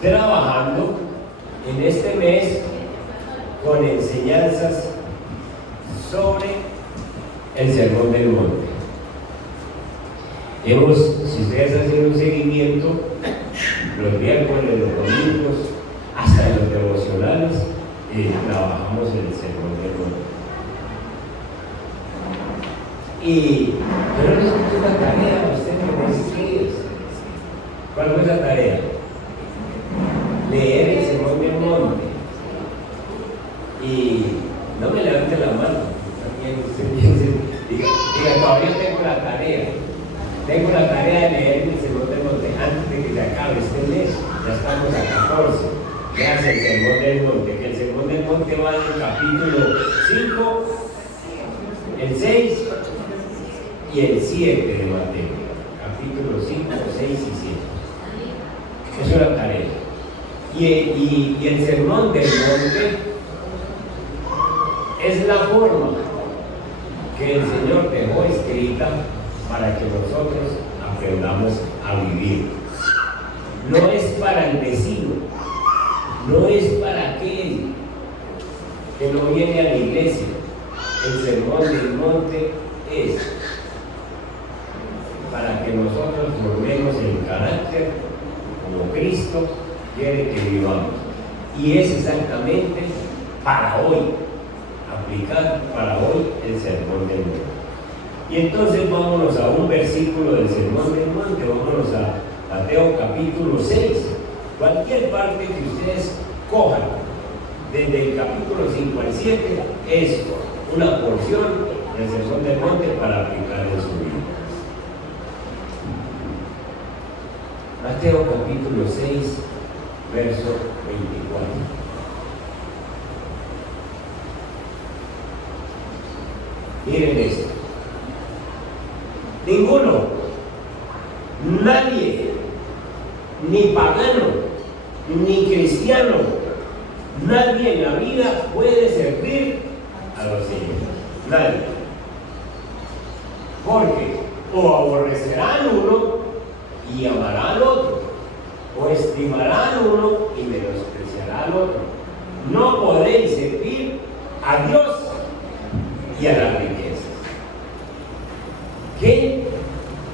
trabajando en este mes con enseñanzas sobre el Sermón del Monte. Si ustedes hacen un seguimiento, los miércoles, los domingos, hasta en los devocionales, trabajamos en el Sermón del Monte. Y yo no les puse una tarea a ustedes. ¿Cuál fue esa tarea? Leer el Sermón del Monte. Y no me levante la mano. Diga, todavía tengo la tarea. Tengo la tarea de leer el Sermón del Monte antes de que se acabe este mes. Ya estamos a 14. Vean el Sermón del Monte, que el Sermón del Monte va en el capítulo 5, el 6 y el 7 de Mateo. Capítulo 5, 6 y 7. Eso es la tarea. Y el Sermón del Monte es la forma que el Señor dejó escrita para que nosotros aprendamos a vivir. No es para el vecino, no es para aquel que no viene a la iglesia. El Sermón del Monte es para que nosotros formemos el carácter como Cristo quiere que vivamos. Y es exactamente para hoy, aplicar para hoy el Sermón del Monte. Y entonces vámonos a un versículo del Sermón del Monte, vámonos a Mateo capítulo 6. Cualquier parte que ustedes cojan, desde el capítulo 5 al 7, es una porción del Sermón del Monte para aplicar en su vida. Mateo capítulo 6, verso 24. Miren esto. Ninguno, nadie, ni pagano, ni cristiano, nadie en la vida puede servir a los señores. Nadie. Porque o aborrecerán uno y amarán al otro, o estimarán uno y menospreciarán al otro. No podéis servir a Dios y a la riqueza. ¿Qué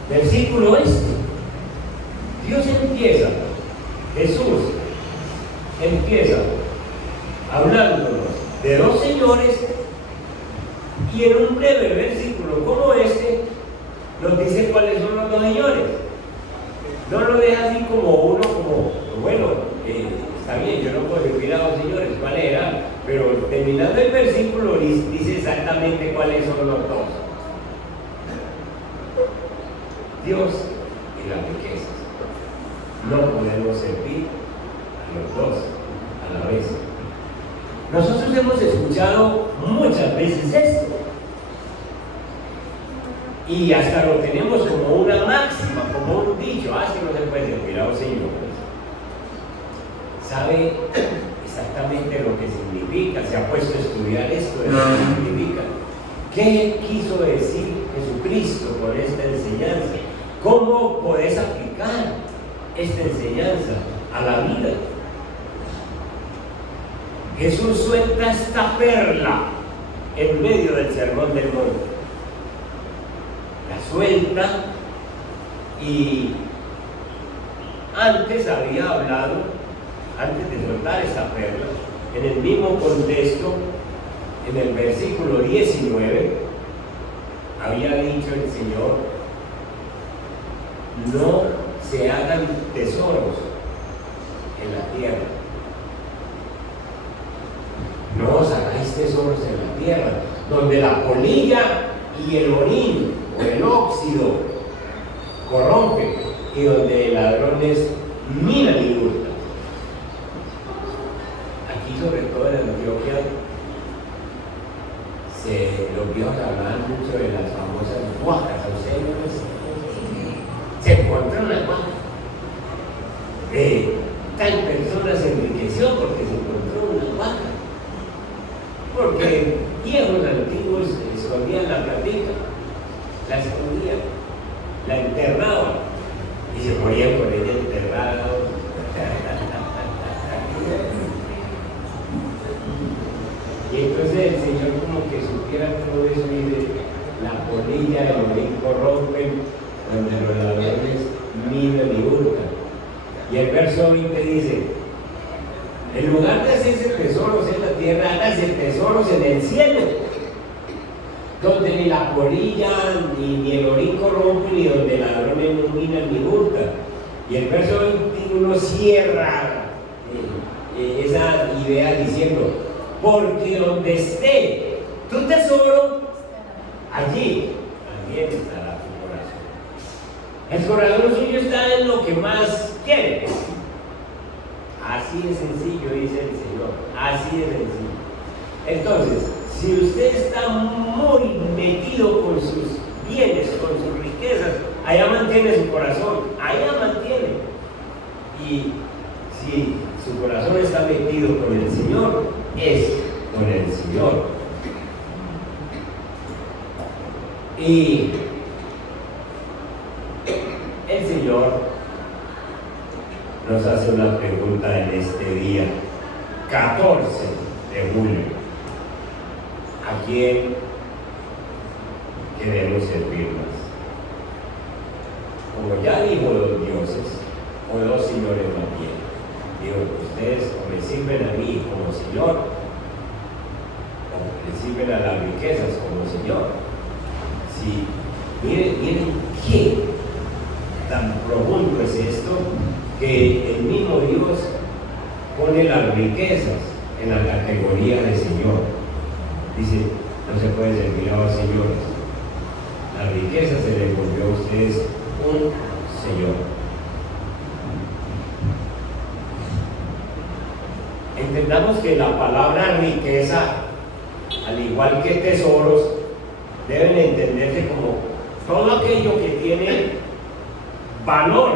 versículo es? Dios empieza, Jesús empieza hablándonos de dos señores, y en un breve versículo como este nos dice cuáles son los dos señores. No lo deja así como uno, como, bueno, está bien, yo no puedo servir a dos señores, ¿cuáles eran? Pero terminando el versículo dice exactamente cuáles son los dos. Dios y las riquezas. No podemos servir a los dos a la vez. Nosotros hemos escuchado muchas veces esto, y hasta lo tenemos como una máxima, como un dicho: así no se puede servir a los señores. ¿Sabe exactamente lo que significa? Se ha puesto a estudiar esto de lo que significa. ¿Qué quiso decir Jesucristo con esta enseñanza? ¿Cómo podés aplicar esta enseñanza a la vida? Jesús suelta esta perla en medio del Sermón del Monte. La suelta, y antes había hablado, antes de soltar esta perla, en el mismo contexto, en el versículo 19, había dicho el Señor: no se hagan tesoros en la tierra. No os hagáis tesoros en la tierra, donde la polilla y el orín o el óxido corrompen, y donde ladrones minan y hurtan. Aquí, sobre todo en Antioquia, los viejos hablaban mucho de las famosas huacas. ¿A ustedes no les? Se encontró una huaca. Tal persona se enriqueció porque se encontró una huaca. Porque viejos antiguos escondían la platica, la escondían, la enterraban y se morían con ella enterrados. polilla y los ricos corrompen, donde los ladrones minan y hurtan. Y el verso 20 dice: en lugar de hacerse tesoros en la tierra, háganse tesoros en el cielo, donde ni la polilla ni el orín corrompe, ni donde ladrones no minan ni hurtan. Y el verso 21 cierra esa idea diciendo: porque donde esté tu tesoro, allí también estará tu corazón. El corazón suyo está en lo que más quiere. Así de sencillo, dice el Señor. Así de sencillo. Entonces, si usted está muy metido con sus bienes, con sus riquezas, allá mantiene su corazón, allá mantiene. Y si su corazón está metido con el Señor, es con el Señor. Y el Señor nos hace una pregunta en este día 14 de julio: ¿a quién queremos servir más? Como ya dijo los dioses, o dos señores más bien, digo, ustedes o me sirven a mí como Señor, o me sirven a las riquezas como Señor. Si miren qué tan profundo es esto, que el mismo Dios pone las riquezas en la categoría de Señor. Dice: no se puede servir a los señores. La riqueza se le volvió a ustedes un Señor. Entendamos que la palabra riqueza, al igual que tesoros, deben entenderse como todo aquello que tiene valor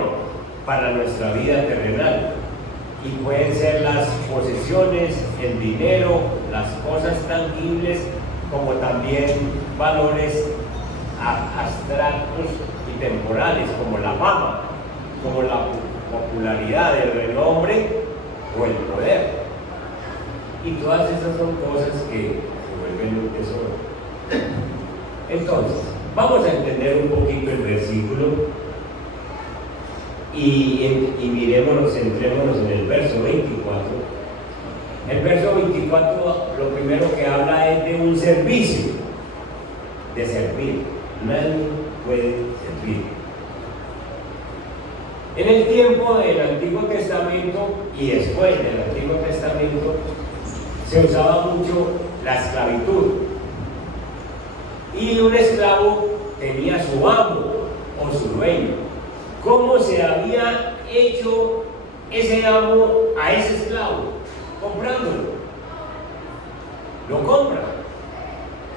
para nuestra vida terrenal, y pueden ser las posesiones, el dinero, las cosas tangibles, como también valores abstractos y temporales, como la fama, como la popularidad, el renombre o el poder. Y todas esas son cosas que se vuelven un tesoro. Entonces, vamos a entender un poquito el versículo y miremos, centrémonos en el verso 24. El verso 24 lo primero que habla es de un servicio, de servir. Nadie puede servir. En el tiempo del Antiguo Testamento y después del Antiguo Testamento se usaba mucho la esclavitud, y un esclavo tenía su amo o su dueño. ¿Cómo se había hecho ese amo a ese esclavo? Comprándolo. Lo compra.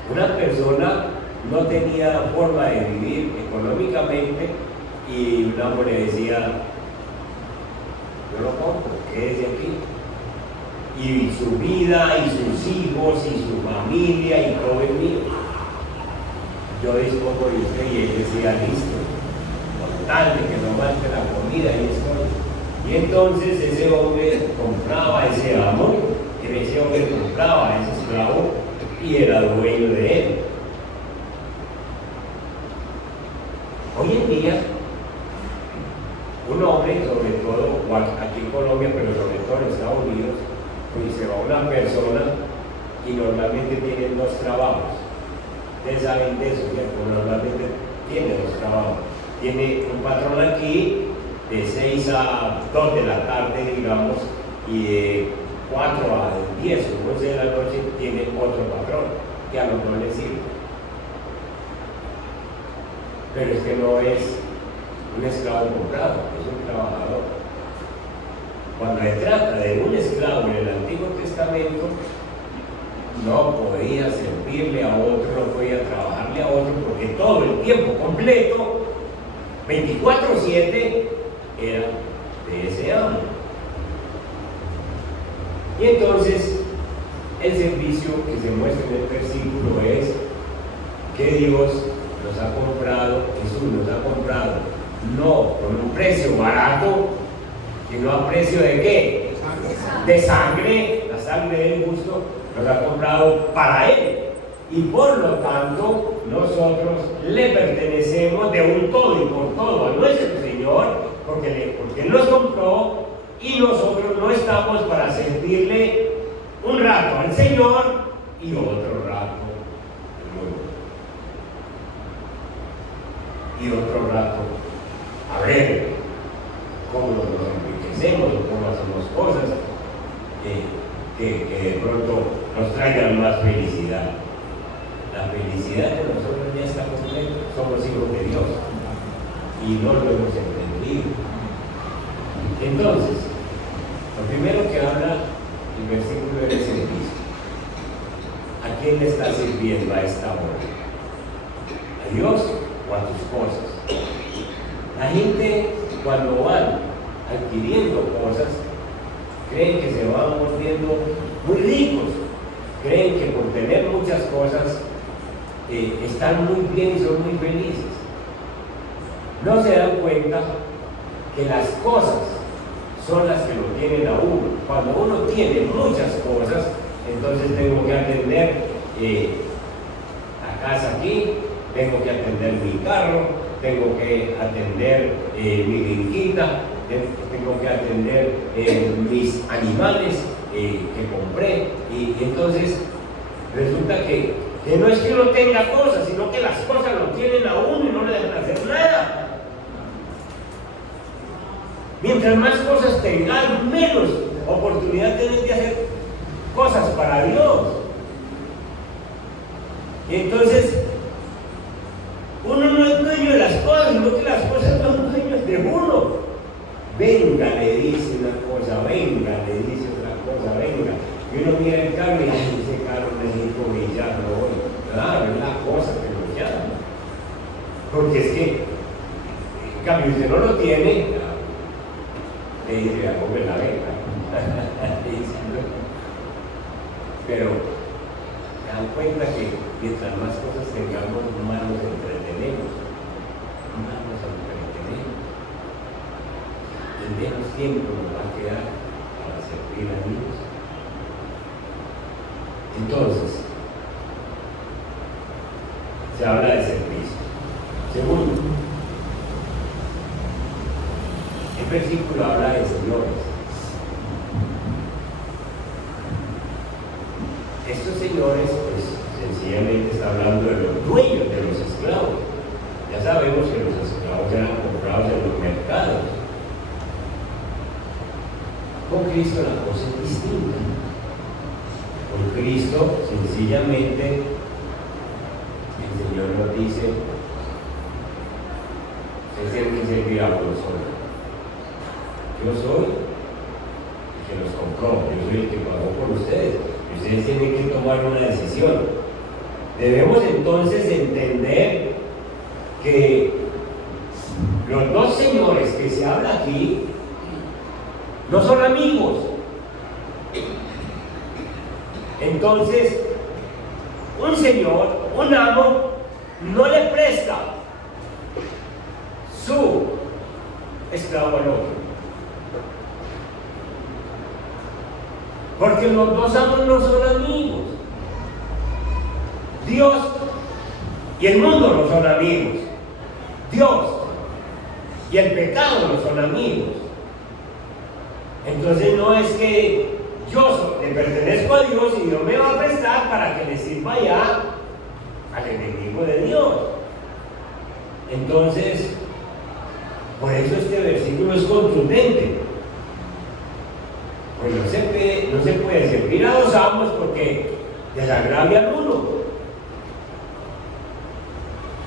Una persona no tenía forma de vivir económicamente y un amo le decía: yo lo compro, quédese aquí. Y su vida, y sus hijos, y su familia, y todo es mío. Yo dispongo de usted. Y él decía: listo, con tal de que no falte la comida, y esto. Y entonces ese hombre compraba a ese amo, y ese hombre compraba a ese esclavo, y era dueño de él. Hoy en día, un hombre, sobre todo aquí en Colombia, pero sobre todo en Estados Unidos, pues se va una persona y normalmente tiene dos trabajos. Ustedes saben de eso, ¿cierto? Normalmente tiene dos trabajos. Tiene un patrón aquí de 6 a 2 de la tarde, digamos, y de 4 a 10 o 11 de la noche tiene otro patrón que a lo mejor le sirve. Pero es que no es un esclavo comprado, es un trabajador. Cuando se trata de un esclavo en el Antiguo Testamento, no podía servirle a otro, no podía trabajarle a otro, porque todo el tiempo completo, 24/7, era de ese amo. Y entonces, el servicio que se muestra en el versículo es que Dios nos ha comprado, Jesús nos ha comprado, no con un precio barato, sino a precio de ¿qué? De sangre. La sangre del justo nos ha comprado para Él. y por lo tanto nosotros le pertenecemos de un todo y por todo a nuestro Señor, porque Él nos compró y nosotros no estamos para servirle un rato al Señor y otro rato al mundo. Y otro rato a ver cómo nos enriquecemos, cómo hacemos cosas que de pronto nos traigan más felicidad. La felicidad de nosotros ya está completa, somos hijos de Dios y no lo hemos entendido. Entonces, lo primero que habla el versículo es el servicio. ¿A quién le estás sirviendo a esta hora? ¿A Dios o a tus cosas? La gente, cuando van adquiriendo cosas, creen que se van volviendo muy ricos, creen que por tener muchas cosas están muy bien y son muy felices. No se dan cuenta que las cosas son las que lo tienen a uno. Cuando uno tiene muchas cosas, entonces tengo que atender la casa aquí, tengo que atender mi carro, tengo que atender mi finquita, tengo que atender mis animales que compré, y entonces resulta que no es que uno tenga cosas, sino que las cosas lo tienen a uno y no le dejan hacer nada. Mientras más cosas tengan, menos oportunidad tienen de hacer cosas para Dios. Y entonces uno no es dueño de las cosas, sino que las cosas son dueños de uno. Venga, le dice una cosa, venga, le dice otra cosa, venga. Y uno mira el carro y ay, ese carro necesito brillarlo hoy. Claro, es la cosa que lo llama. Porque es que, en cambio, usted no lo tiene, le dice, a comer la beca. Pero se dan cuenta que mientras más cosas tengamos, más nos entretenemos. Más nos entretenemos. Y menos tiempo nos va a quedar para servir a Dios. Entonces, se habla de servicio. Segundo, el versículo habla de señores. Estos señores, pues, sencillamente está hablando de los dueños de los esclavos. Ya sabemos que los esclavos eran comprados en los mercados. Con Cristo la cosa es distinta. Con Cristo, sencillamente, el Señor nos dice: ustedes tienen que servir a uno solo. Yo soy el que los compró, yo soy el que pagó por ustedes. Y ustedes tienen que tomar una decisión. Debemos entonces entender que los dos señores que se habla aquí no son amigos. Entonces, un señor, un amo, no le presta su esclavo al otro. Porque los dos amos no son amigos. Dios y el mundo no son amigos. Dios y el pecado no son amigos. Entonces no es que yo le pertenezco a Dios y Dios me va a prestar para que le sirva ya al enemigo de Dios. Entonces, por eso este versículo es contundente. Pues no se puede servir a dos amos porque desagravia al uno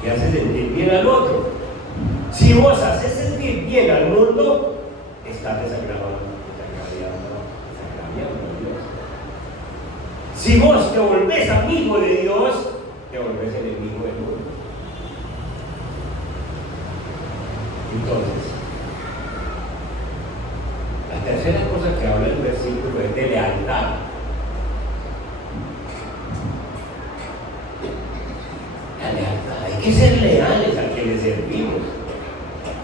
y hace sentir bien al otro. Si vos haces sentir bien al mundo, estás desagraviando a Dios. Si vos te volvés amigo de Dios, te volvés enemigo del mundo. Entonces, la tercera cosa que habla el versículo es de lealtad. La lealtad, hay que ser leales a quien le servimos.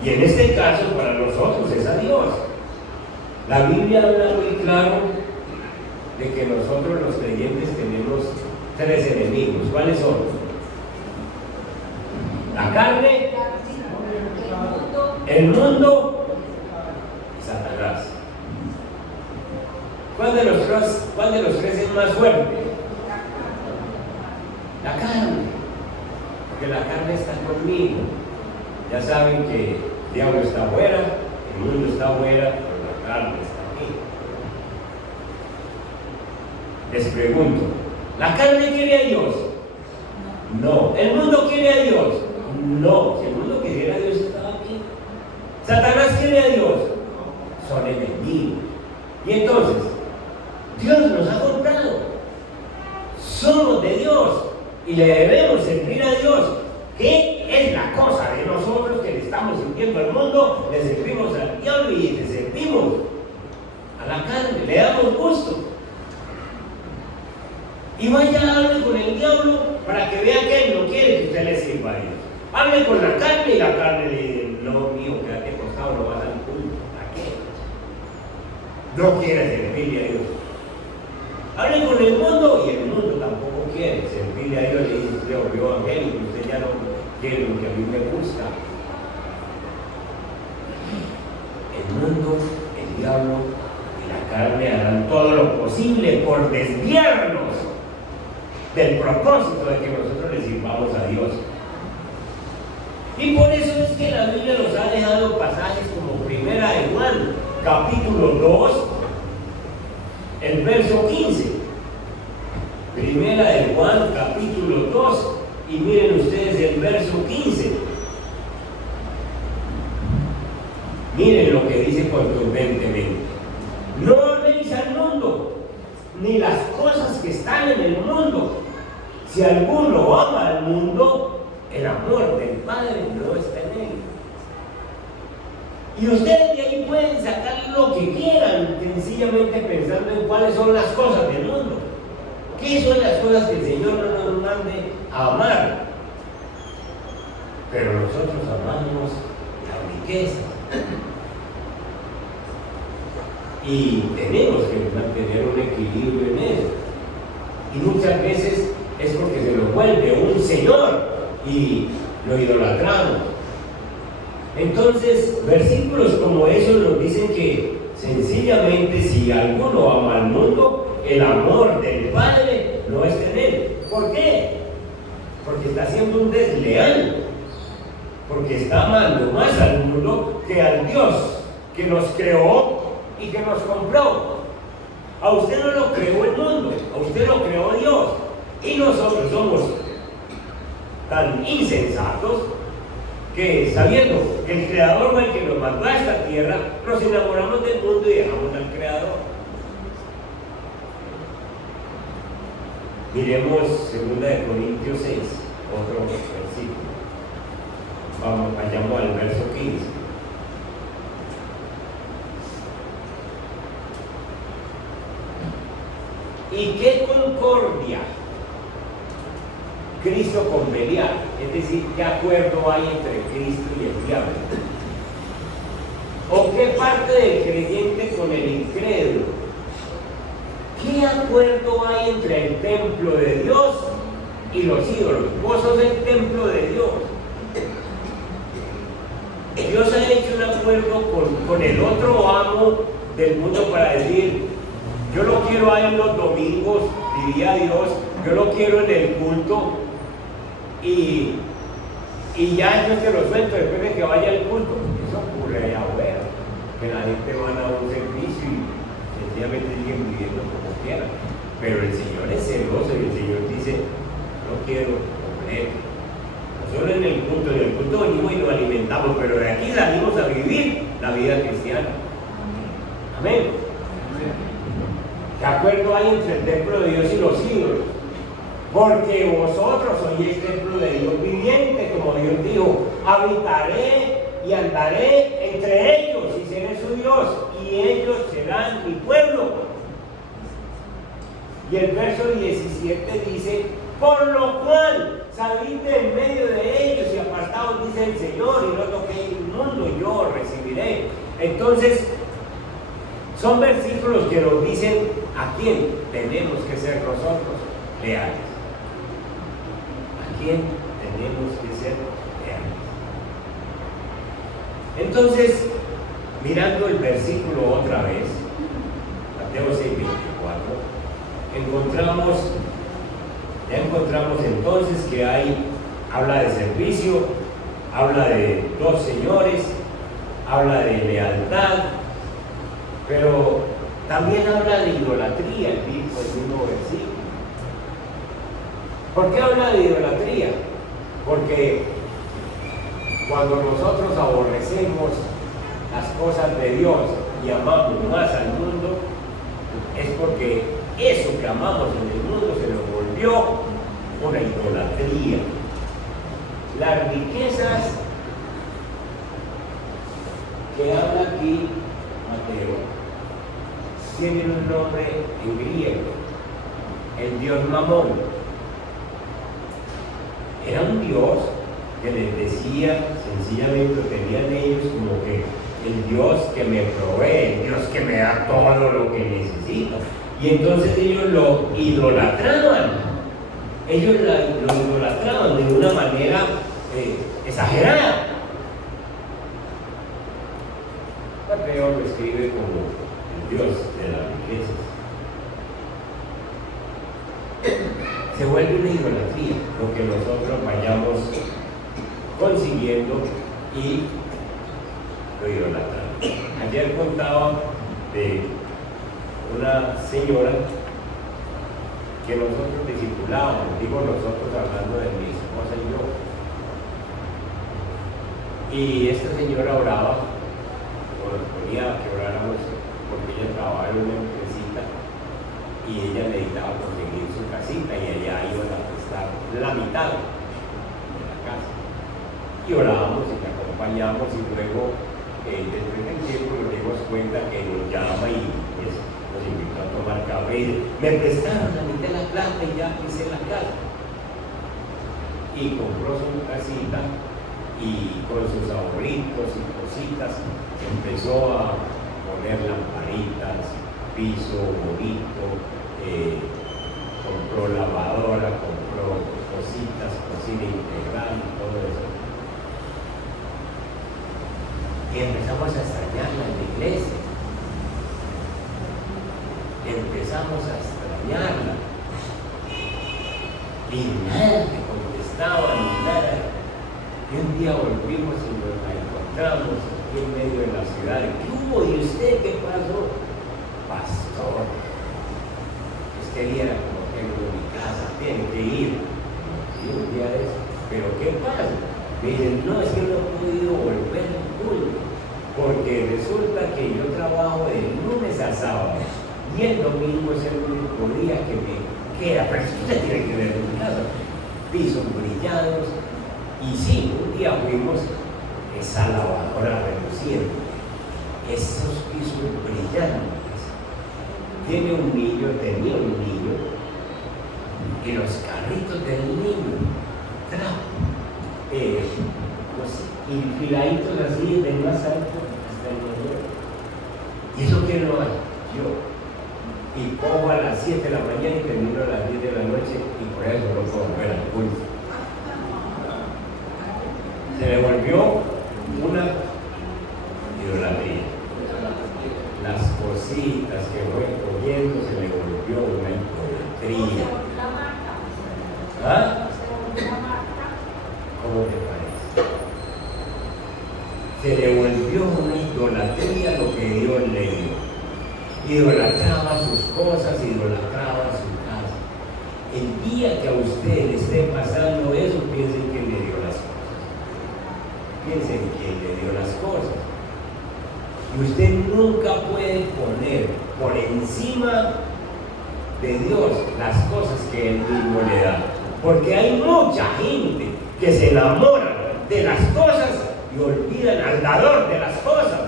Y en este caso, para nosotros es a Dios. La Biblia habla muy claro de que nosotros los creyentes tenemos tres enemigos. ¿Cuáles son? La carne, el mundo y Satanás. ¿Cuál de los tres es más fuerte? La carne. Porque la carne está conmigo. Ya saben que el diablo está afuera, el mundo está afuera, pero la carne está aquí. Les pregunto, ¿la carne quiere a Dios? No. ¿El mundo quiere a Dios? No. Si el mundo quisiera a Dios, estaba aquí. ¿Satanás quiere a Dios? Son enemigos. Y entonces, Dios nos ha comprado. Somos de Dios y le debemos servir a Dios. ¿Qué es la cosa de nosotros que le estamos sirviendo al mundo? Le servimos al diablo y le servimos a la carne, le damos gusto. Y vaya, hable con el diablo para que vea que él no quiere que usted le sirva a Dios. Hable con la carne y la carne le dice: no, mío, quédate acostado, no vas al culto. ¿A qué? No quiere servirle a Dios. Hable con el mundo y el mundo tampoco quiere servirle a Dios. Le dice: usted volvió evangélico, usted ya no quiere lo que a mí me gusta. El mundo, el diablo y la carne harán todo lo posible por desviarnos del propósito de que nosotros le sirvamos a Dios. Y por eso es que la Biblia nos ha dejado pasajes como Primera de Juan, capítulo 2, el verso 15. Primera de Juan, capítulo 2, y miren ustedes el verso 15. Miren lo que dice contundentemente: no améis al mundo, ni las cosas que están en el mundo. Si alguno ama al mundo, el amor del Padre no está en él. Y ustedes de ahí pueden sacar lo que quieran, sencillamente pensando en cuáles son las cosas del mundo. ¿Qué son las cosas que el Señor no nos mande a amar? Pero nosotros amamos la riqueza. Y tenemos que mantener un equilibrio en eso. Y muchas veces es porque se nos vuelve un señor y lo idolatramos. Entonces, versículos como esos nos dicen que sencillamente si alguno ama al mundo, el amor del Padre no está en él. ¿Por qué? Porque está siendo un desleal. Porque está amando más al mundo que al Dios que nos creó y que nos compró. A usted no lo creó el mundo, a usted lo creó Dios. Y nosotros somos tan insensatos que, sabiendo que el Creador fue el que nos mandó a esta tierra, nos enamoramos del mundo y dejamos al Creador. Miremos 2 Corintios 6, otro versículo. Vayamos al verso 15. ¿Y qué concordia Cristo con Belial? Es decir, ¿qué acuerdo hay entre Cristo y el diablo? ¿O qué parte del creyente con el incrédulo? ¿Qué acuerdo hay entre el templo de Dios y los ídolos? Vos sos el templo de Dios. Dios ha hecho un acuerdo con el otro amo del mundo para decir: yo lo quiero ahí en los domingos, diría Dios, yo lo quiero en el culto, y ya yo te lo suelto después de que vaya al culto. Eso ocurre allá afuera, que la gente va a un servicio y sencillamente siguen viviendo como quieran. Pero el Señor es celoso y el Señor dice: no quiero completo. Solo en el culto venimos y nos alimentamos, pero de aquí salimos a vivir la vida cristiana. Amén. ¿Qué acuerdo hay entre el templo de Dios y los ídolos? Porque vosotros sois el templo de Dios viviente, como Dios dijo: habitaré y andaré entre ellos y seré su Dios, y ellos serán mi pueblo. Y el verso 17 dice: por lo cual salid de en medio de ellos y apartaos, dice el Señor, y no toquéis inmundo, y yo os recibiré. Entonces, son versículos que nos dicen a quién tenemos que ser nosotros leales. quién tenemos que ser leales. Entonces, mirando el versículo otra vez, Mateo 6:24, encontramos entonces que habla de servicio, habla de dos señores, habla de lealtad, pero también habla de idolatría el mismo versículo. ¿Por qué habla de idolatría? Porque cuando nosotros aborrecemos las cosas de Dios y amamos más al mundo, es porque eso que amamos en el mundo se nos volvió una idolatría. Las riquezas que habla aquí Mateo tienen un nombre en griego, el dios Mamón. Era un dios que les decía, sencillamente lo tenían ellos como que el Dios que me provee, el Dios que me da todo lo que necesito. Y entonces ellos lo idolatraban. Ellos lo idolatraban de una manera exagerada. Mateo lo escribe como el Dios de las riquezas. Se vuelve una idolatría lo que nosotros vayamos consiguiendo y lo idolatramos. Ayer contaba de una señora que nosotros discipulábamos, digo nosotros hablando de mi esposa y yo. Y esta señora oraba, o nos ponía que oráramos porque ella trabajaba en una empresita y ella necesitaba conseguir su casita y allá iban a prestar la mitad de la casa. Y orábamos y le acompañamos y luego después del tiempo nos dimos cuenta que nos llama y pues, nos invitó a tomar café y me prestaron la mitad de la plata y ya hice la casa. Y compró su casita y con sus ahorritos y cositas empezó a poner lamparitas, piso bonito, compró lavadora, compró cositas, cocina integral y todo eso. Y empezamos a extrañarla en la iglesia. Empezamos a extrañarla. Y nada que contestaba, ni nada. Y un día volvimos y nos la encontramos aquí en medio de la ciudad. ¿Qué hubo? ¿Y usted qué pasó? Pastor, usted viera como tengo en mi casa, tiene que ir. Y un día de eso, ¿pero qué pasa? Me dicen, no, es que no he podido volver al culto, porque resulta que yo trabajo de lunes a sábado y el domingo es el único día que me queda, pero eso usted tiene que ver en mi casa, pisos brillados, y sí, un día fuimos esa lavadora reluciente, esos pisos brillantes, tenía un niño, y los carritos del niño, y filaditos así del más alto hasta el mayor. ¿Y eso quién lo hace? Yo. Y cojo a las 7 de la mañana y termino a las 10 de la noche y por eso no puedo volver al culto. Se le volvió una idolatría. Las cositas que fue cogiendo se le volvió una idolatría. ¿Ah? ¿Cómo te parece? Se le volvió una idolatría lo que Dios le dio. Idolatraba sus cosas, idolatraba su casa. El día que a usted le esté pasando eso, piensen que le dio las cosas. Piensen que le dio las cosas. Y usted nunca puede poner por encima de Dios las cosas que Él mismo le da. Porque hay mucha gente que se enamora de las cosas y olvidan al dador de las cosas.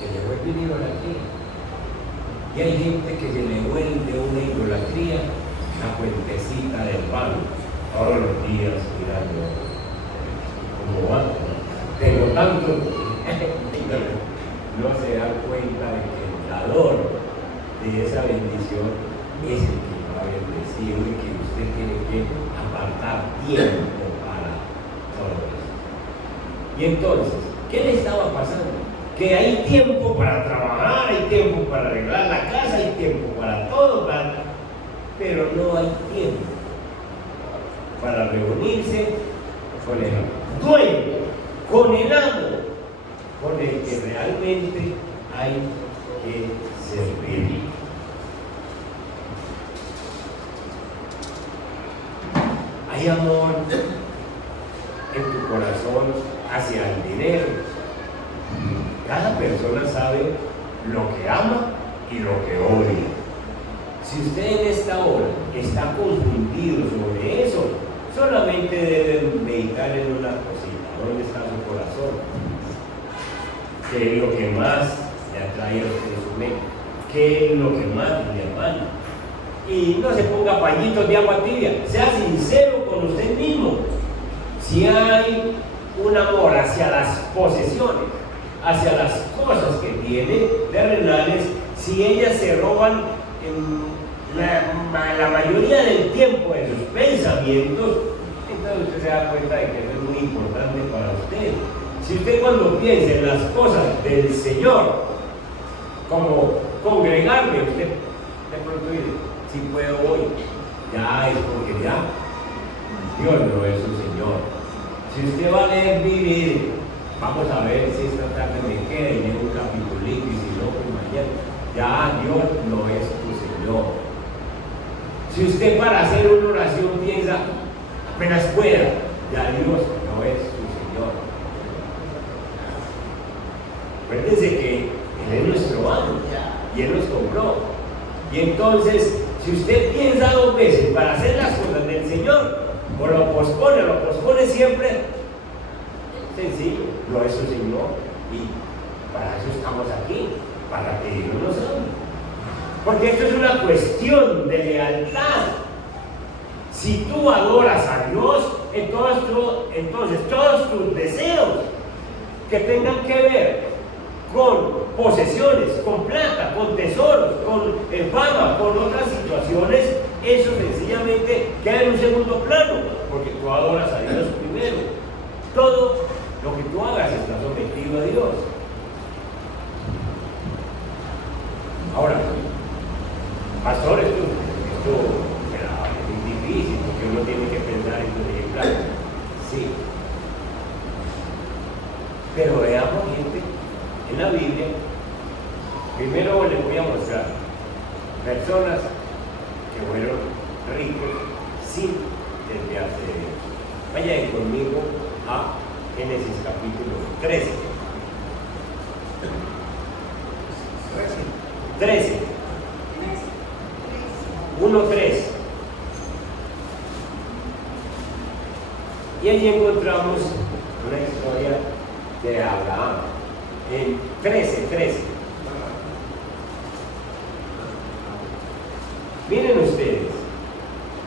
Que le vuelve una idolatría. Y hay gente que se le vuelve una idolatría la cuentecita del pan. Todos los días mirando como va. Tengo tanto, no se dan cuenta de que el dador de esa bendición es el que va a bendecir. decirle que usted tiene que apartar tiempo para todo eso. Y entonces, ¿qué le estaba pasando? Que hay tiempo para trabajar, hay tiempo para arreglar la casa, hay tiempo para todo, pero no hay tiempo para reunirse con el dueño, con el amo, con el que realmente hay que servir. Hay amor en tu corazón hacia el dinero. Cada persona sabe lo que ama y lo que odia. Si usted en esta hora está confundido sobre eso, solamente debe meditar en una cosita: ¿dónde está su corazón? ¿Qué es lo que más le atrae a usted en su mente? ¿Qué es lo que más le amana? Y no se ponga pañitos de agua tibia, sea sincero con usted mismo. Si hay un amor hacia las posesiones, hacia las cosas que tiene terrenales, si ellas se roban la mayoría del tiempo de sus pensamientos, entonces usted se da cuenta de que eso es muy importante para usted. Si usted cuando piensa en las cosas del Señor, como congregarme, usted de pronto dice: si puedo hoy, ya es porque ya Dios no es su Señor. Si usted va a leer vivir, vamos a ver si esta tarde me queda y leo un capitulito, y si no, pues mañana. Ya Dios no es tu Señor. Si usted para hacer una oración piensa apenas pueda, ya Dios no es su Señor. Acuérdense que Él es nuestro amo y Él nos compró. Y entonces, si usted piensa dos veces para hacer las cosas del Señor, o lo pospone siempre, sencillo, no es su Señor. Y para eso estamos aquí, para que Dios nos ame. Porque esto es una cuestión de lealtad. Si tú adoras a Dios, entonces todos tus deseos que tengan que ver con posesiones, con plata, con tesoros, con fama, con otras situaciones, eso sencillamente queda en un segundo plano, porque tú adoras a Dios primero. Todo lo que tú hagas está sometido a Dios. Ahora, pastor, esto es muy difícil, porque uno tiene que pensar en tu ejemplar. Sí. Pero veamos, gente, en la Biblia, primero les voy a mostrar personas que fueron ricos sin desviarse de Dios. Vayan conmigo a Génesis capítulo 13. 1:3. Y allí encontramos una historia de Abraham en 13:13. Miren ustedes,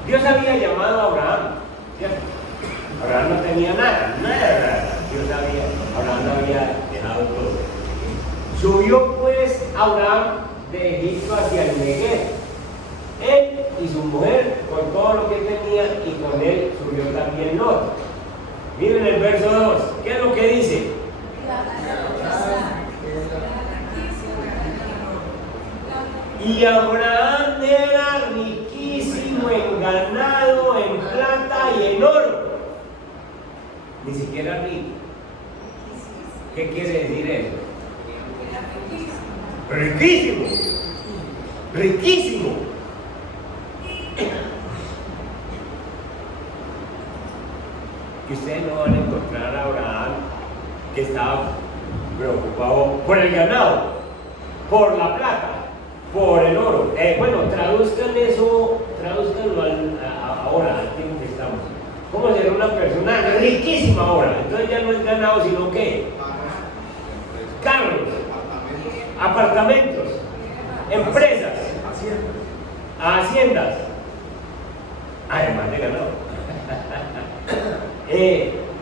Dios había llamado a Abraham, ¿cierto? Abraham no tenía nada. Abraham no había dejado todo. Subió pues Abraham de Egipto hacia el Negev, él y su mujer con todo lo que tenía, y con él subió también Lot. Miren el verso 2, ¿qué es lo que dice? Y Abraham era riquísimo en ganado, en plata y en oro. Ni siquiera rico. ¿Qué quiere decir eso? Riquísimo. Riquísimo. Y ustedes no van a encontrar a Abraham que estaba preocupado por el ganado, por la plata, por el oro. Bueno, tradúzcanlo ahora, al tiempo que estamos. ¿Cómo será una persona riquísima ahora? Entonces ya no es ganado, sino ¿qué? Carros, apartamentos, empresas, haciendas, además de ganado.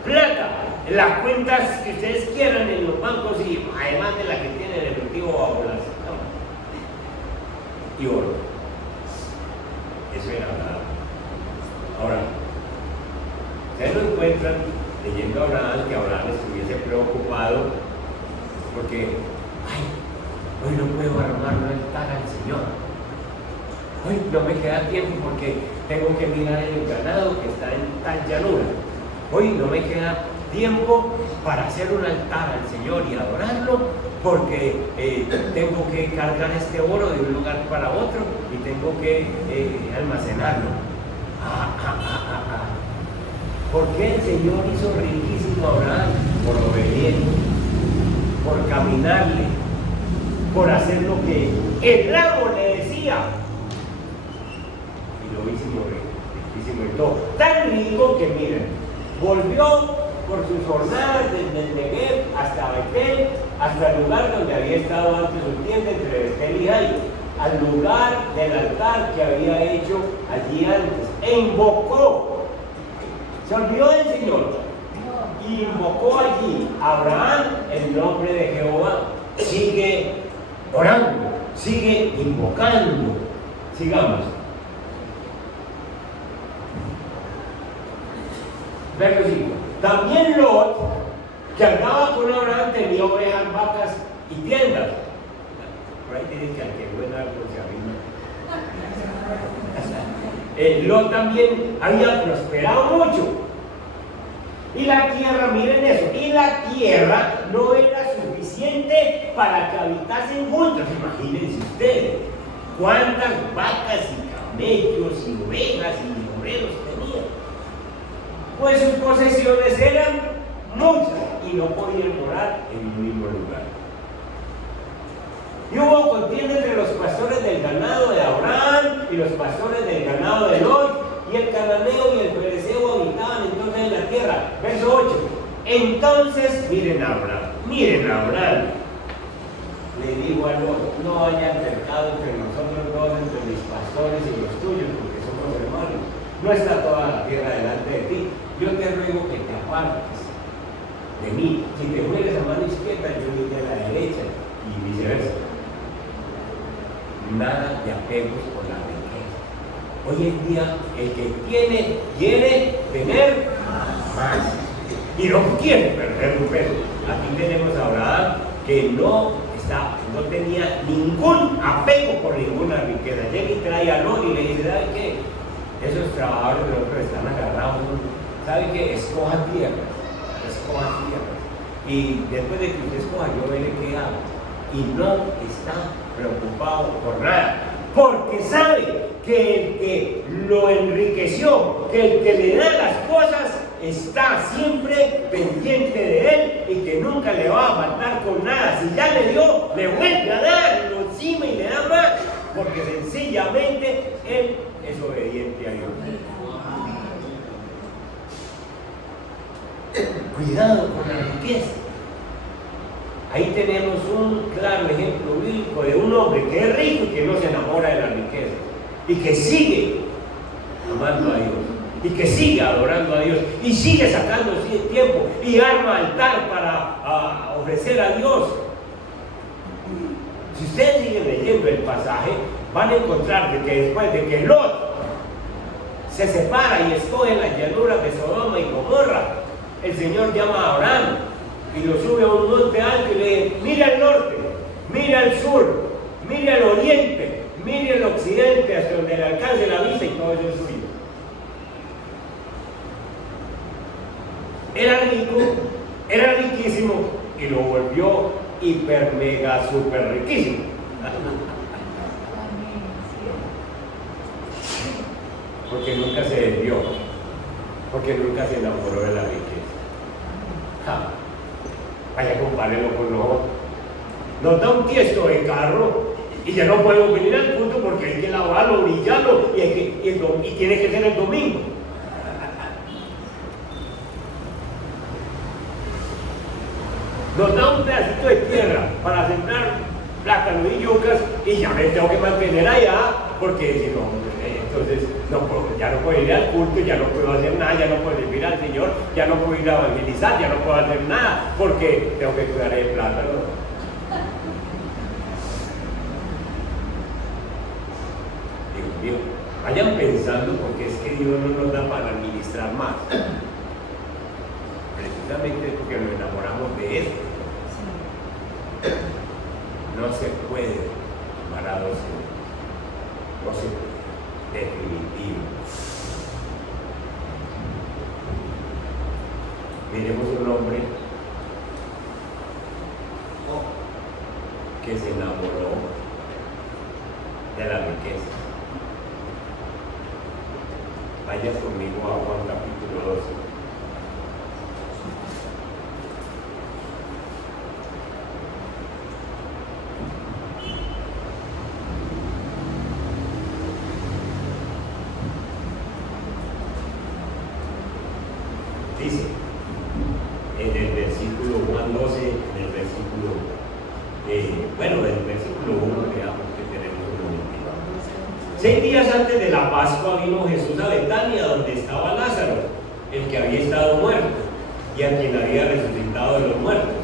Plata, las cuentas que ustedes quieran en los bancos, y además de la que tiene el efectivo bajo las camas, y oro. Eso era Abraham. Ahora, ustedes lo encuentran leyendo a Abraham, que Abraham estuviese preocupado porque, ay, hoy no puedo armar un altar al Señor. Hoy no me queda tiempo porque tengo que mirar el ganado que está en tal llanura. Hoy no me queda tiempo para hacer un altar al Señor y adorarlo porque tengo que cargar este oro de un lugar para otro y tengo que almacenarlo. ¿Por qué el Señor hizo riquísimo a Abraham? Por obediente, por caminarle, por hacer lo que el amo le decía. Y lo hizo riquísimo y todo. Tan rico que miren, volvió por sus jornadas desde el Negev hasta Betel, hasta el lugar donde había estado antes su tienda entre Betel y Ai, al lugar del altar que había hecho allí antes, e invocó. Se olvidó del Señor y invocó allí a Abraham el nombre de Jehová. Sigue orando, sigue invocando. Sigamos. Verso 5. También Lot, que andaba con Abraham, tenía ovejas, vacas y tiendas. Por ahí tienen que al que buen árbol se arrima. Lot también había prosperado mucho. Y la tierra, miren eso, y la tierra no era suficiente para que habitasen juntos. Imagínense ustedes cuántas vacas y camellos y ovejas y obreros tenían. Pues sus posesiones eran muchas y no podían morar en un mismo lugar. Y hubo contienda entre los pastores del ganado de Abraham y los pastores del ganado de Lot, y el cananeo y el fereceo habitaban entonces en la tierra. Verso 8. Entonces, miren a Abraham, le digo a Lot, no haya altercado entre nosotros dos, entre mis pastores y los tuyos, porque somos hermanos. No está toda la tierra delante de ti. Yo te ruego que te apartes de mí. Si te fueres a mano izquierda, yo iré a la derecha, y viceversa. Nada de apegos por la riqueza. Hoy en día, el que tiene, quiere tener más. Y no quiere perder un peso. Aquí tenemos a Abraham que no tenía ningún apego por ninguna riqueza. Llega y trae a Lot y le dice, ¿sabe qué? Esos trabajadores de nosotros están agarrados. ¿Sabe qué? Escojan tierras. Y después de que usted escoja, yo veré qué hago. Y no está preocupado por nada. Porque sabe que el que lo enriqueció, que el que le da las cosas, está siempre pendiente de él y que nunca le va a faltar con nada. Si ya le dio, le vuelve a dar, lo encima y le da más. Porque sencillamente él es obediente a Dios. Cuidado con la riqueza. Ahí tenemos un claro ejemplo bíblico de un hombre que es rico y que no se enamora de la riqueza y que sigue amando a Dios y que sigue adorando a Dios y sigue sacando tiempo y arma altar para ofrecer a Dios. Si ustedes siguen leyendo el pasaje, van a encontrar de que después de que Lot se separa y escoge las llanuras de Sodoma y Gomorra, el Señor llama a Abraham y lo sube a un monte alto y le dice, mira al norte, mira al sur, mira al oriente, mira al occidente, hasta donde le alcance la vista, y todo eso es suyo. Era rico, era riquísimo y lo volvió hiper, mega, super riquísimo. Porque nunca se desvió, porque nunca se enamoró de la riqueza. Vaya, compárelo con nosotros. Nos da un tiesto de carro y ya no podemos venir al punto porque hay que lavarlo, brillarlo y tiene que ser el domingo. Nos da un pedacito de tierra para sembrar plátano y yucas y ya me tengo que mantener allá porque si no, entonces ya no puedo ir al culto, ya no puedo hacer nada, ya no puedo servir al Señor, ya no puedo ir a evangelizar, ya no puedo hacer nada porque tengo que cuidar el plátano. Dios mío, Vayan pensando, porque es que Dios no nos da para administrar más. Precisamente es porque nos enamoramos de Él. No se puede amar a dos señores. No se puede. Definitivo. Miremos un hombre que se enamoró de la riqueza. Vaya conmigo a Juan capítulo 12. Dice, en el versículo Juan 12, en el versículo, del versículo 1, veamos que tenemos un momentito. 6 días antes de la Pascua vino Jesús a Betania, donde estaba Lázaro, el que había estado muerto, y a quien había resucitado de los muertos.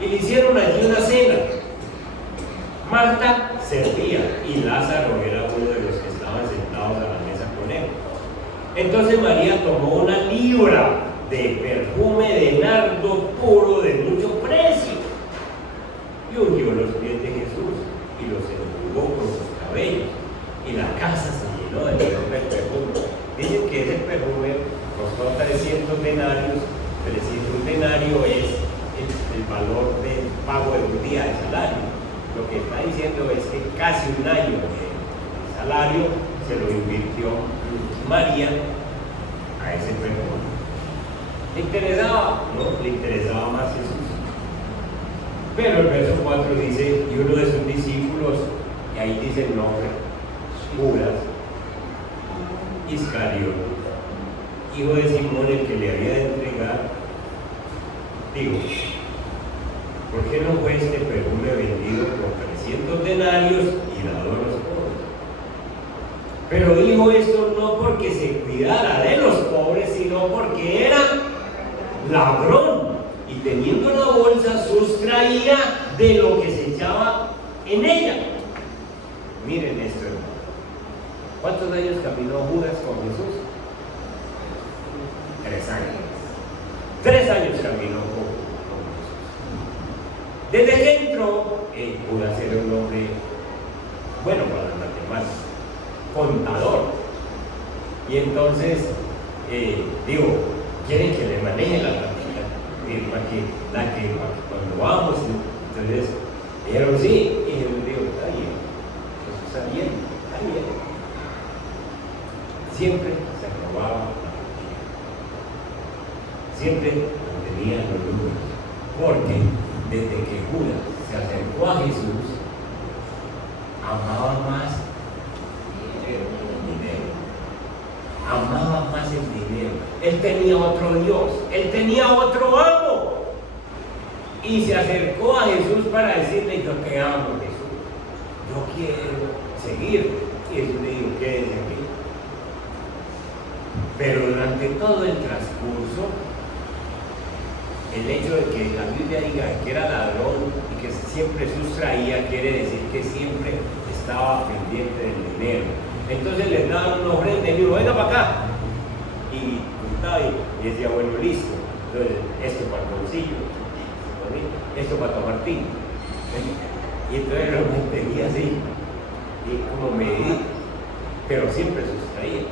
Y le hicieron allí una cena. Marta servía, y Lázaro era uno de los que estaban sentados a la mesa con él. Entonces María tomó una libra de perfume de nardo puro de mucho precio y ungió los pies de Jesús y los enjugó con sus cabellos, y la casa se llenó de perfume. Dicen que ese perfume costó 300 denarios. 300 denarios es el valor del pago de un día de salario. Lo que está diciendo es que casi un año de salario se lo invirtió María a ese perfume. ¿Le interesaba? No, le interesaba más Jesús. Pero el verso 4 dice, y uno de sus discípulos, y ahí dice el nombre, Judas Iscariote, hijo de Simón, el que le había de entregar, digo, ¿por qué no fue este perfume vendido por 300 denarios y dado a los pobres? Pero dijo esto no porque se cuidara de los pobres, sino porque era ladrón, y teniendo la bolsa sustraía de lo que se echaba en ella. Miren esto, hermano. ¿Cuántos años caminó Judas con Jesús? 3 años. 3 años caminó con Jesús. Desde que entró, Judas era un hombre bueno para las matemáticas, contador. Y entonces, quieren que le maneje la práctica, para que cuando vamos, entonces dijeron sí, y yo digo, está bien, eso está bien, está bien. Siempre se robaba la práctica, siempre mantenía los números, porque desde que Judas se acercó a Jesús, amaba más el dinero. Amaba más el dinero. Él tenía otro Dios, él tenía otro amo. Y se acercó a Jesús para decirle, yo te amo, Jesús, yo quiero seguirte. Y Jesús le dijo, quédese aquí. Pero durante todo el transcurso, el hecho de que la Biblia diga que era ladrón y que siempre sustraía, quiere decir que siempre estaba pendiente del dinero. Entonces les daban una ofrenda y dijo, venga para acá. Y decía, bueno, listo. Entonces, esto para el bolsillo, esto para tomar tinto. Y entonces lo mantenía así, y como medidito, pero siempre sustraía.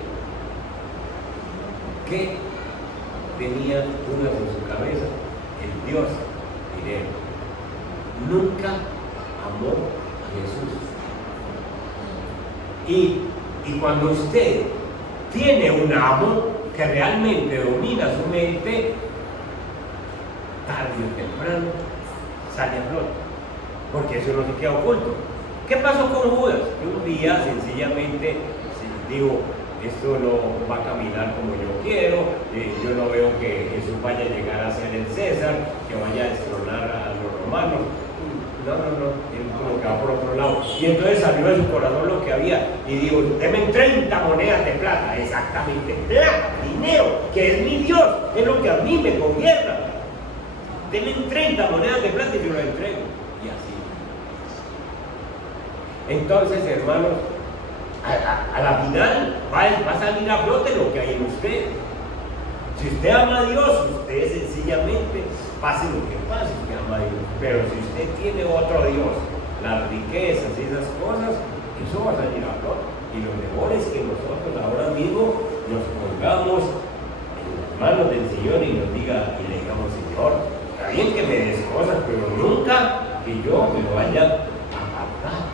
¿Qué tenía Judas en su cabeza? El Dios dinero. Nunca amó a Jesús. Y cuando usted tiene un amo que realmente domina su mente, tarde o temprano sale a flote, porque eso no se queda oculto. ¿Qué pasó con Judas? Que un día sencillamente digo, esto no va a caminar como yo quiero, yo no veo que Jesús vaya a llegar a ser el César, que vaya a destronar a los romanos. No, él como que va por otro lado. Y entonces salió de su corazón lo que había y dijo, denme 30 monedas de plata, exactamente, plata, dinero, que es mi Dios, es lo que a mí me gobierna. Denme 30 monedas de plata y yo lo entrego. Y así. Entonces, hermanos, a la final va a salir a flote lo que hay en usted. Si usted ama a Dios, usted sencillamente, pase lo que pase, usted ama a Dios. Pero si usted tiene otro Dios, las riquezas y esas cosas, eso va a salir a flote. Y lo mejor es que nosotros ahora mismo nos pongamos en las manos del Señor y nos diga, y le digamos, Señor, está bien que me des cosas, pero nunca que yo me vaya a apartar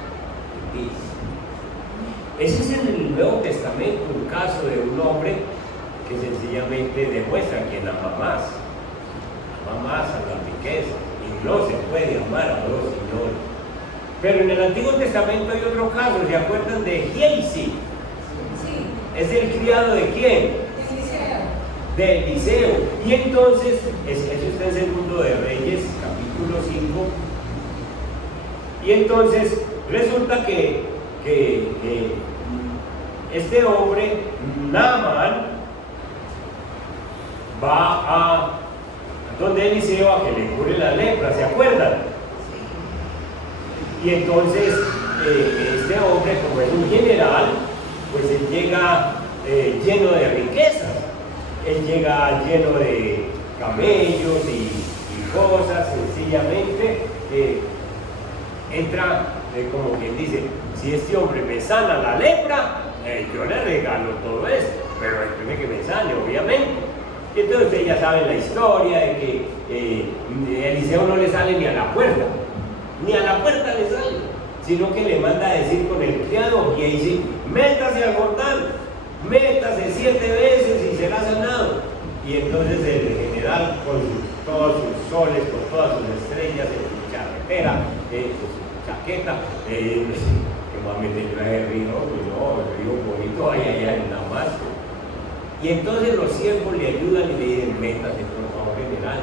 de ti. Ese es en el Nuevo Testamento un caso de un hombre que sencillamente demuestra que ama más a la riqueza, y no se puede amar a dos señores. Pero en el Antiguo Testamento hay otro caso, ¿se acuerdan de Giezi? Sí. ¿Es el criado de quién? De Eliseo. Y entonces, eso está en Segundo de Reyes, capítulo 5. Y entonces, resulta que este hombre, Naamán, va a donde Eliseo a que le cure la lepra, ¿se acuerdan? Y entonces este hombre, como es un general, pues él llega lleno de riquezas, él llega lleno de camellos y cosas, sencillamente entra como quien dice, si este hombre me sana la lepra, yo le regalo todo esto, pero espérame que me sane, obviamente. Y entonces ustedes ya saben la historia de que Eliseo no le sale ni a la puerta le sale, sino que le manda a decir con el criado y dice, métase al Jordán, métase 7 veces y será sanado. Y entonces el general con todos sus soles, con todas sus estrellas, en su charretera, su chaqueta, que mami te trae el río, el río bonito allá en Damasco. Y entonces los siervos le ayudan y le dicen, métase por favor general,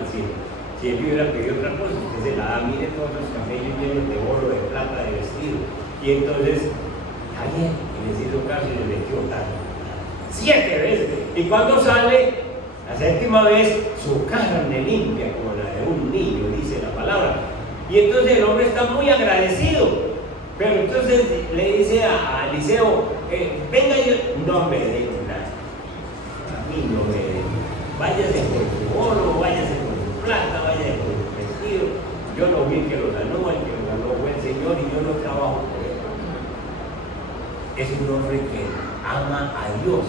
si él hubiera pedido otra cosa, usted se la da, mire todos los camellos llenos de oro, de plata, de vestido. Y entonces, ayer, y les hizo caso y le metió tanto, 7 veces. Y cuando sale, la 7ª vez, su carne limpia como la de un niño, dice la palabra. Y entonces el hombre está muy agradecido. Pero entonces le dice a Eliseo, venga yo, no me den nada. A mí no me den. Váyase con su oro, váyase con su plata, váyase con su vestido. Yo no vi que lo ganó, el que lo ganó fue el Señor y yo no trabajo por él. Es un hombre que ama a Dios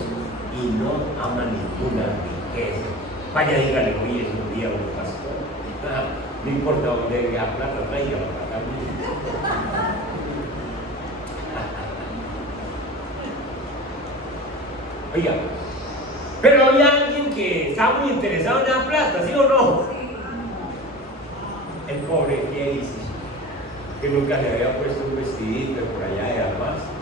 y no ama ninguna riqueza. Vaya, dígale, hoy es un día un pastor. No importa dónde venga plata, traiga para acá. Oiga, pero había alguien que estaba muy interesado en la plata, ¿sí o no? El pobre Giezi, que nunca le había puesto un vestidito por allá de Damasco,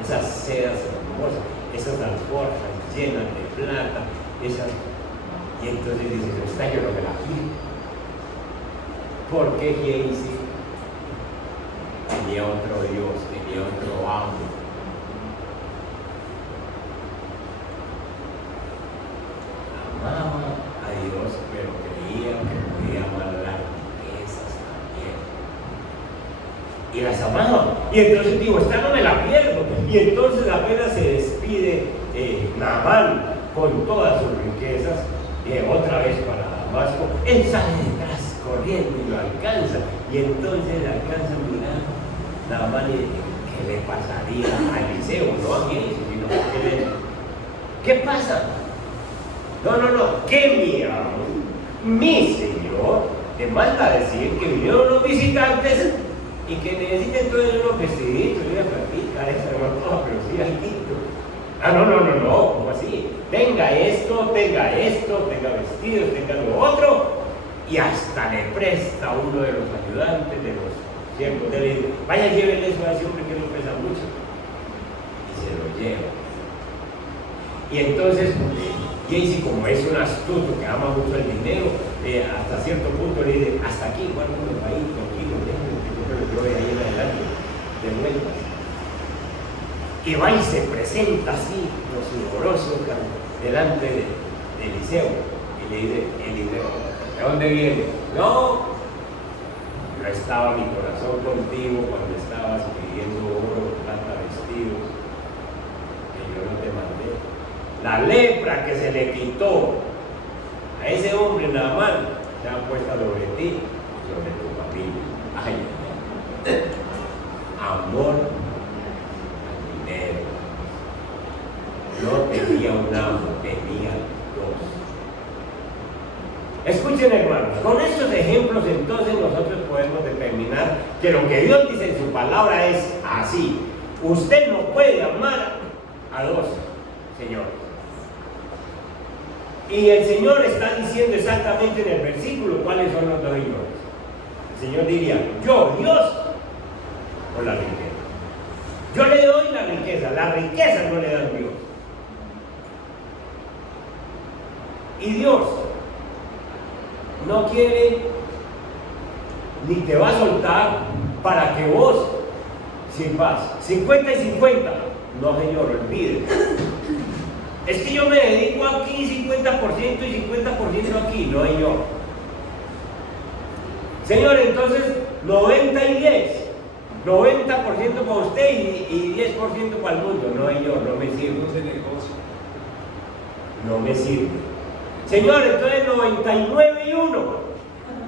esas sedas hermosas, esas alforjas llenas de plata, y entonces dice, no está, yo no me la pido. ¿Por qué Giezi tenía otro Dios, tenía otro amo? Amaba a Dios, pero creía que podía amar las riquezas también. Y las amaba. Y entonces digo, esta no me la pierdo. Y entonces apenas se despide Naamán con todas sus riquezas, otra vez para Damasco, él sale detrás corriendo y lo alcanza. Y entonces alcanza a mirar Naamán y ¿qué le pasaría a Eliseo? No a Giezi, sino ¿qué pasa? No, que mi Señor te manda a decir que vinieron los visitantes y que necesiten todos unos vestiditos y una platica, esa no toda, pero sí algo. No, ¿cómo así? Tenga esto, tenga vestidos, tenga lo otro, y hasta le presta a uno de los ayudantes, de los siervos de él, vaya, llévenle eso a ese hombre que no pesa mucho, y se lo lleva. Y entonces, Giezi, como es un astuto que ama mucho el dinero, hasta cierto punto le dice, hasta aquí, guárdame ahí, tranquilo, déjame que yo me lo doy ahí en adelante, de vueltas. Y va y se presenta así, lo sudoroso, delante de Eliseo, y le dice, Eliseo, ¿de dónde viene? No estaba mi corazón contigo cuando estabas pidiendo oro, plata, vestidos. yo no te mandé. La lepra que se le quitó a ese hombre nada más, se ha puesto sobre ti y sobre tu familia. Ay, amor al dinero. No tenía un amo, tenía dos. Escuchen, hermanos, con estos ejemplos entonces nosotros podemos determinar que lo que Dios dice en su palabra es así. Usted no puede amar a dos señores. Y el Señor está diciendo exactamente en el versículo cuáles son los dos señores. El Señor diría, yo, Dios, o la riqueza. Yo le doy la riqueza no le da Dios. Y Dios no quiere ni te va a soltar para que vos sirvas 50 y 50. No, Señor, olvide. Es que yo me dedico aquí 50% y 50% aquí. No, Señor. Señor, entonces 90 y 10. 90% para usted y 10% para el mundo. No, Señor, no me sirve. No me sirve. Señor, entonces 99 y 1.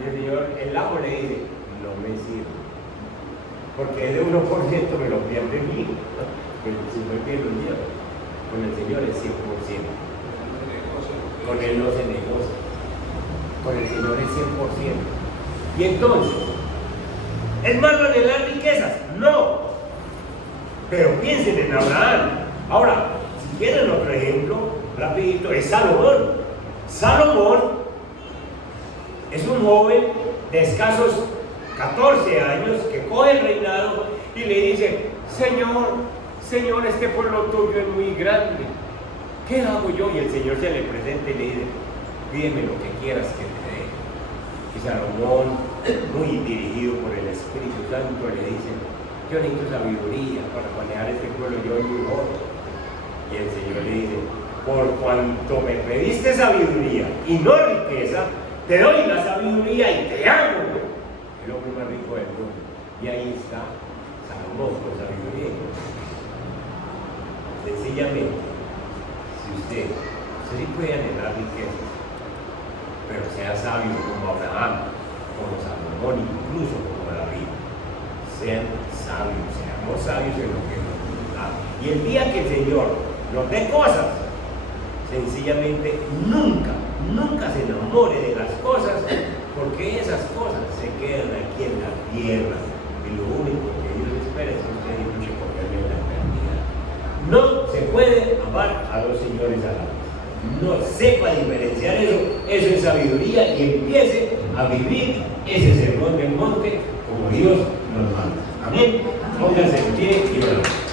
Y el Señor, el amo le dice, no me sirve. Porque ese 1% me lo pierde mío. Si me pierdo el mío. Con el Señor es 100%. Con Él no se negocia. Con el Señor es 100%. Y entonces, ¿es malo anhelar riquezas? No. Pero piensen en Abraham. Ahora, si quieren otro ejemplo, rapidito, es Salomón. Salomón es un joven de escasos 14 años que coge el reinado y le dice, Señor, este pueblo tuyo es muy grande. ¿Qué hago yo? Y el Señor se le presenta y le dice, pídeme lo que quieras que te dé. Y Salomón, muy dirigido por el Espíritu Santo, le dice, yo necesito sabiduría para manejar este pueblo, yo soy muy joven. Y el Señor le dice, por cuanto me pediste sabiduría y no riqueza, te doy la sabiduría y te hago el hombre más rico del mundo. Y ahí está Salomón con sabiduría. Sencillamente, si usted sí puede anhelar riquezas, pero sea sabio como Abraham, como Salomón, incluso como David, sean sabios, seamos sabios en lo que nos da. Y el día que el Señor nos dé cosas, sencillamente nunca se enamore de las cosas, porque esas cosas se quedan aquí en la tierra y lo único que Dios espera es que usted disfrute con Él en la eternidad. No se puede amar a dos señores a la vez. No sepa diferenciar eso es sabiduría, y empiece a vivir ese sermón del monte como Dios nos manda. Amén. Pónganse en pie y oramos.